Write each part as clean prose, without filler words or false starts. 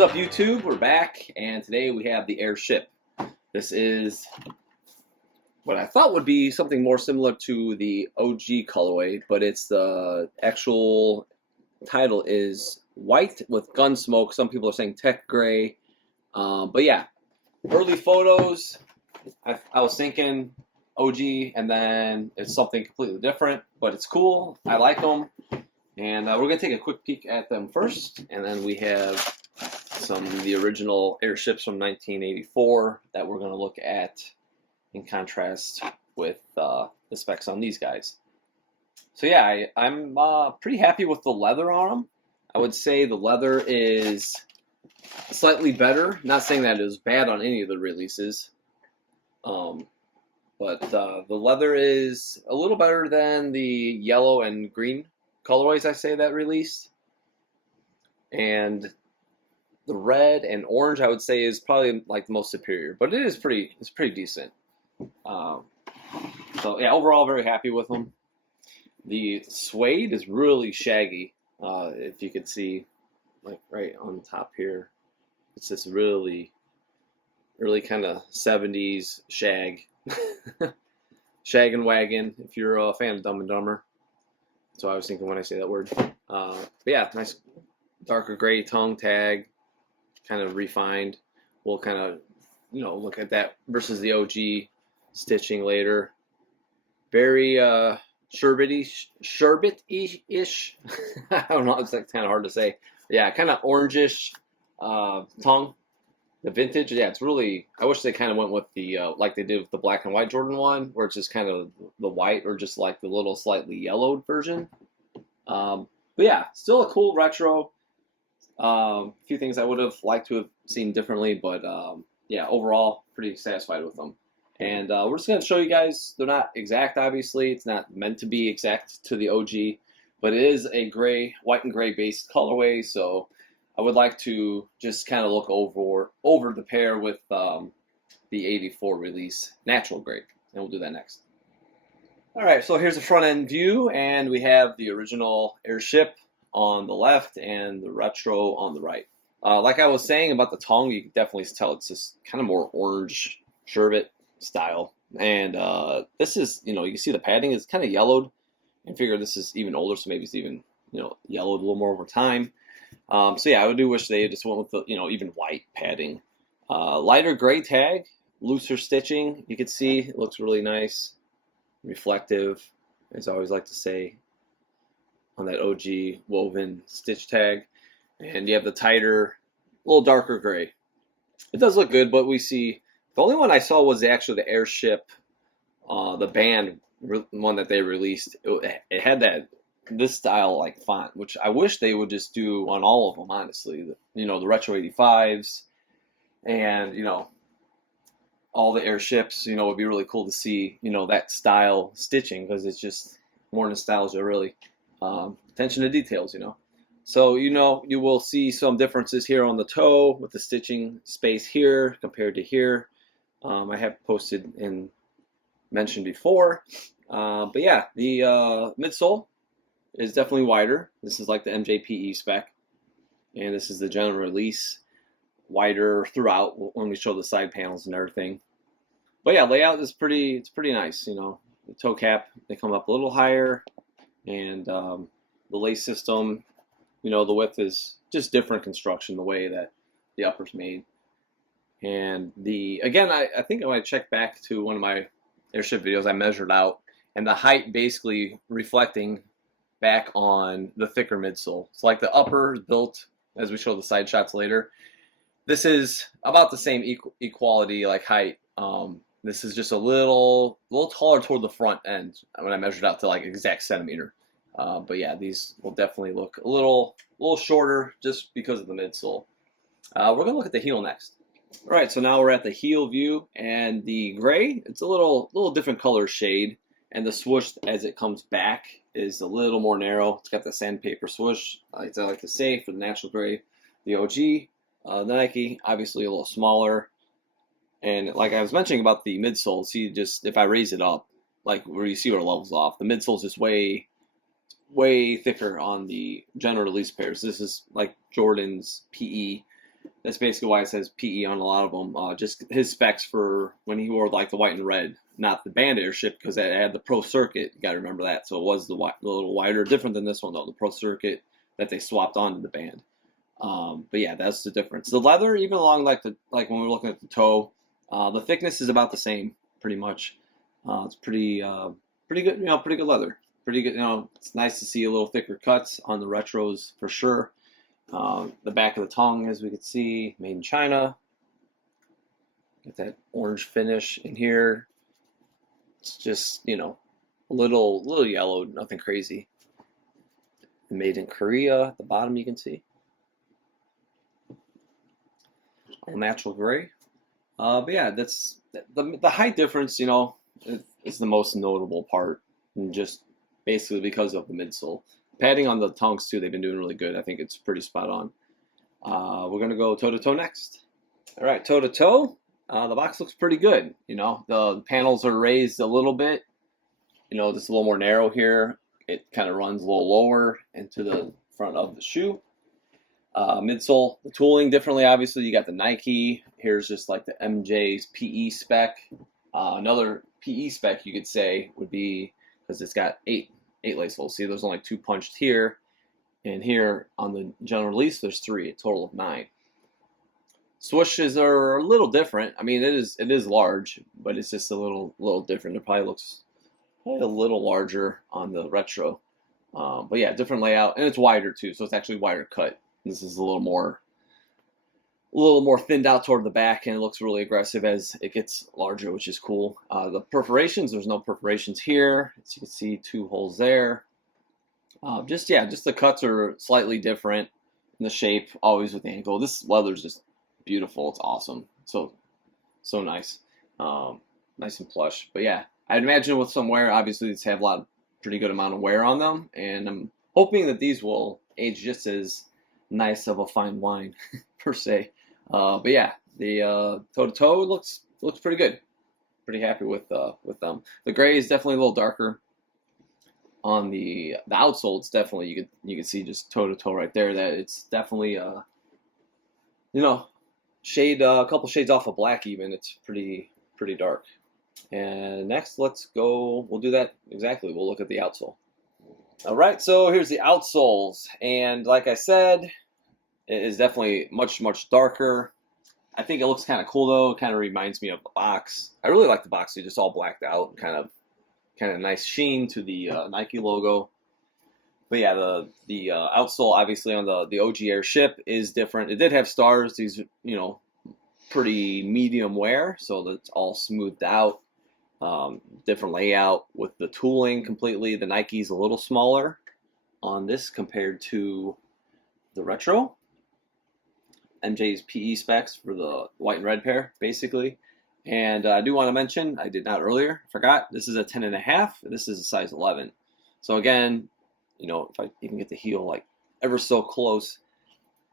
What's up, YouTube? We're back, and today we have the Airship. This is what I thought would be something more similar to the OG colorway, but it's the actual title is white with gun smoke. Some people are saying tech gray, but yeah, early photos. I was thinking OG, and then it's something completely different, but it's cool. I like them, and we're gonna take a quick peek at them first, and then we have some of the original airships from 1984 that we're going to look at in contrast with the specs on these guys. So yeah, I'm pretty happy with the leather on them. I would say the leather is slightly better. Not saying that it was bad on any of the releases, but the leather is a little better than the yellow and green colorways I say that released. And the red and orange, I would say, is probably like the most superior, but it's pretty decent. So yeah, overall, very happy with them. The suede is really shaggy. If you could see, like right on the top here, it's this really kind of 70s shag, shag and wagon. If you're a fan of Dumb and Dumber, that's what I was thinking when I say that word. But yeah, nice darker gray tongue tag. Kind of refined. We'll kind of, look at that versus the OG stitching later. Very sherbet-ish. I don't know. It's like kind of hard to say. Yeah, kind of orangish tongue. The vintage, yeah, it's really. I wish they kind of went with the like they did with the black and white Jordan 1, where it's just kind of the white or just like the little slightly yellowed version. But yeah, still a cool retro. A few things I would have liked to have seen differently, but yeah, overall, pretty satisfied with them. And we're just going to show you guys, they're not exact, obviously. It's not meant to be exact to the OG, but it is a gray, white and gray based colorway, so I would like to just kind of look over the pair with the 84 release, natural gray, and we'll do that next. All right, so here's the front end view, and we have the original Airship on the left and the retro on the right. Like I was saying about the tongue, you can definitely tell it's just kind of more orange sherbet style. And this is, you can see the padding is kind of yellowed. And figure this is even older, so maybe it's even, yellowed a little more over time. So yeah, I do wish they just went with the, even white padding. Lighter gray tag, looser stitching. You can see it looks really nice, reflective, as I always like to say, on that OG woven stitch tag. And you have the tighter, a little darker gray. It does look good, but we see the only one I saw was actually the Airship, the band one that they released. It had this style like font, which I wish they would just do on all of them, honestly. The retro 85s and all the Airships. It would be really cool to see that style stitching, because it's just more nostalgia, really. Attention to details, So, you will see some differences here on the toe with the stitching space here compared to here. I have posted and mentioned before. But yeah, the midsole is definitely wider. This is like the MJPE spec. And this is the general release. Wider throughout when we show the side panels and everything. But yeah, layout is it's pretty nice. The toe cap, they come up a little higher. And the lace system, the width is just different construction, the way that the upper's made. And again, I think when I checked back to one of my Airship videos, I measured out, and the height basically reflecting back on the thicker midsole. So like the upper is built, as we show the side shots later. This is about the same equality, like height. This is just a little taller toward the front end when I measured out to like exact centimeter. But yeah, these will definitely look a little shorter just because of the midsole. We're gonna look at the heel next. All right, so now we're at the heel view, and the gray, it's a little different color shade, and the swoosh as it comes back is a little more narrow. It's got the sandpaper swoosh, as I like to say, for the natural gray. The OG, the Nike, obviously a little smaller. And like I was mentioning about the midsole, see, just if I raise it up, like where you see where it levels off, the midsole is just way thicker on the general release pairs. This is like Jordan's PE That's basically why it says PE on a lot of them. Just his specs for when he wore like the white and red, not the band airship, because it had the Pro Circuit. You got to remember that. So it was the little wider, different than this one though. The Pro Circuit that they swapped onto the band. But yeah, that's the difference. The leather, even along like when we're looking at the toe, the thickness is about the same, pretty much. It's pretty good, pretty good leather. Pretty good, it's nice to see a little thicker cuts on the retros for sure. The back of the tongue, as we can see, made in China. Got that orange finish in here. It's just, a little yellowed, nothing crazy. Made in Korea. At the bottom, you can see. All natural gray. But yeah, that's the height difference, is the most notable part, and just basically because of the midsole. Padding on the tongues too, they've been doing really good. I think it's pretty spot on. We're gonna go toe to toe next. All right, toe to toe. The box looks pretty good. The panels are raised a little bit. Just a little more narrow here. It kind of runs a little lower into the front of the shoe. Midsole, the tooling differently. Obviously, you got the Nike. Here's just like the MJ's PE spec. Another PE spec you could say would be, because it's got eight lace holes. See, there's only 2 punched here, and here on the general release there's 3, a total of 9. Swooshes are a little different. I mean, it is large, but it's just a little different. It probably looks a little larger on the retro, but yeah, different layout, and it's wider too, so it's actually wider cut. This is a little more thinned out toward the back, and it looks really aggressive as it gets larger, which is cool. The perforations, there's no perforations here. As you can see, 2 holes there. Just the cuts are slightly different in the shape, always with the ankle. This leather is just beautiful. It's awesome. So nice. Nice and plush. But yeah, I'd imagine with some wear, obviously these have pretty good amount of wear on them, and I'm hoping that these will age just as nice of a fine wine per se. But yeah, the toe to toe looks pretty good. Pretty happy with them. The gray is definitely a little darker. On the outsole, it's definitely you can see just toe to toe right there that it's definitely shade a couple shades off of black even. It's pretty dark. And next, let's go. We'll do that exactly. We'll look at the outsole. All right, so here's the outsoles, and like I said, it is definitely much darker. I think it looks kind of cool though. It kind of reminds me of the box. I really like the box. It's just all blacked out, kind of nice sheen to the Nike logo. But yeah, the outsole obviously on the OG Airship is different. It did have stars. These pretty medium wear, so that's all smoothed out. Different layout with the tooling completely. The Nike's a little smaller on this compared to the retro. MJ's PE specs for the white and red pair, basically. And I do want to mention, I did not earlier, forgot, this is a 10.5. This is a size 11. So again, if I even get the heel like ever so close,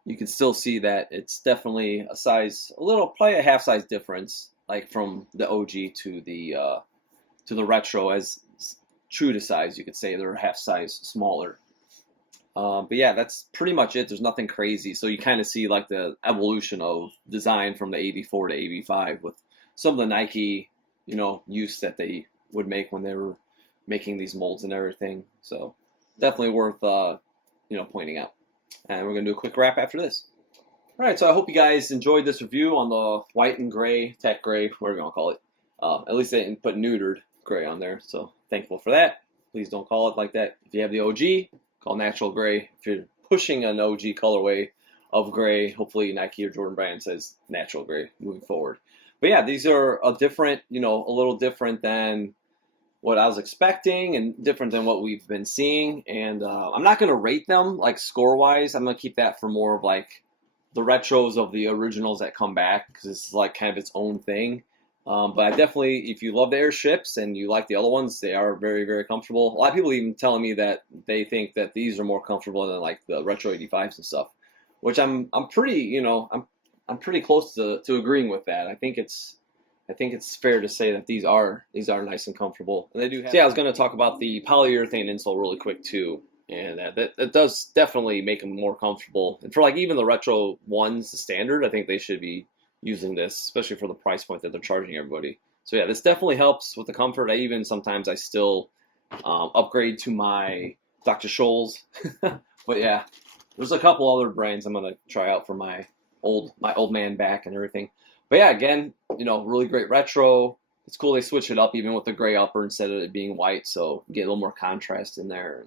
you can still see that it's definitely a size, probably a half size difference, like from the OG to the retro. As true to size, you could say they're a half size smaller. But yeah, that's pretty much it. There's nothing crazy. So you kind of see like the evolution of design from the 84 to 85 with some of the Nike, use that they would make when they were making these molds and everything. So definitely worth, pointing out. And we're going to do a quick wrap after this. All right, so I hope you guys enjoyed this review on the white and gray, tech gray, whatever you want to call it. At least they didn't put neutered gray on there, so thankful for that. Please don't call it like that. If you have the OG, call natural gray. If you're pushing an OG colorway of gray, hopefully Nike or Jordan Brand says natural gray moving forward. But yeah, these are a little different than what I was expecting and different than what we've been seeing. And I'm not going to rate them like score-wise. I'm going to keep that for more of like the retros of the originals that come back, because it's like kind of its own thing. But I definitely, if you love the airships and you like the other ones, they are very, very comfortable. A lot of people even telling me that they think that these are more comfortable than like the retro 85s and stuff, which I'm pretty, I'm pretty close to agreeing with that. I think it's fair to say that these are nice and comfortable. And they do have. So yeah, I was going to talk about the polyurethane insole really quick too. and that does definitely make them more comfortable. And for like even the retro ones, the standard, I think they should be using this, especially for the price point that they're charging everybody. So yeah, this definitely helps with the comfort. I even sometimes I still upgrade to my Dr. Scholl's, but yeah, there's a couple other brands I'm gonna try out for my old man back and everything. But yeah, again, really great retro. It's cool they switch it up even with the gray upper instead of it being white, so you get a little more contrast in there.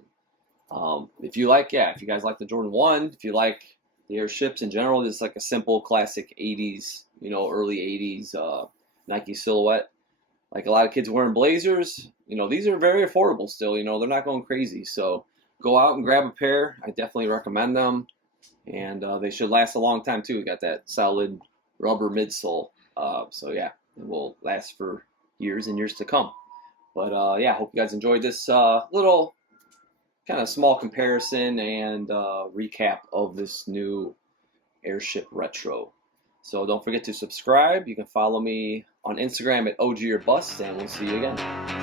If you guys like the Jordan 1, if you like the airships in general, just like a simple classic 80s, early 80s Nike silhouette. Like a lot of kids wearing Blazers, these are very affordable still, they're not going crazy. So go out and grab a pair. I definitely recommend them. And they should last a long time too. We got that solid rubber midsole. So yeah, it will last for years and years to come. But yeah, hope you guys enjoyed this little kind of small comparison and recap of this new Airship Retro. So don't forget to subscribe. You can follow me on Instagram at OG or Bust, and we'll see you again.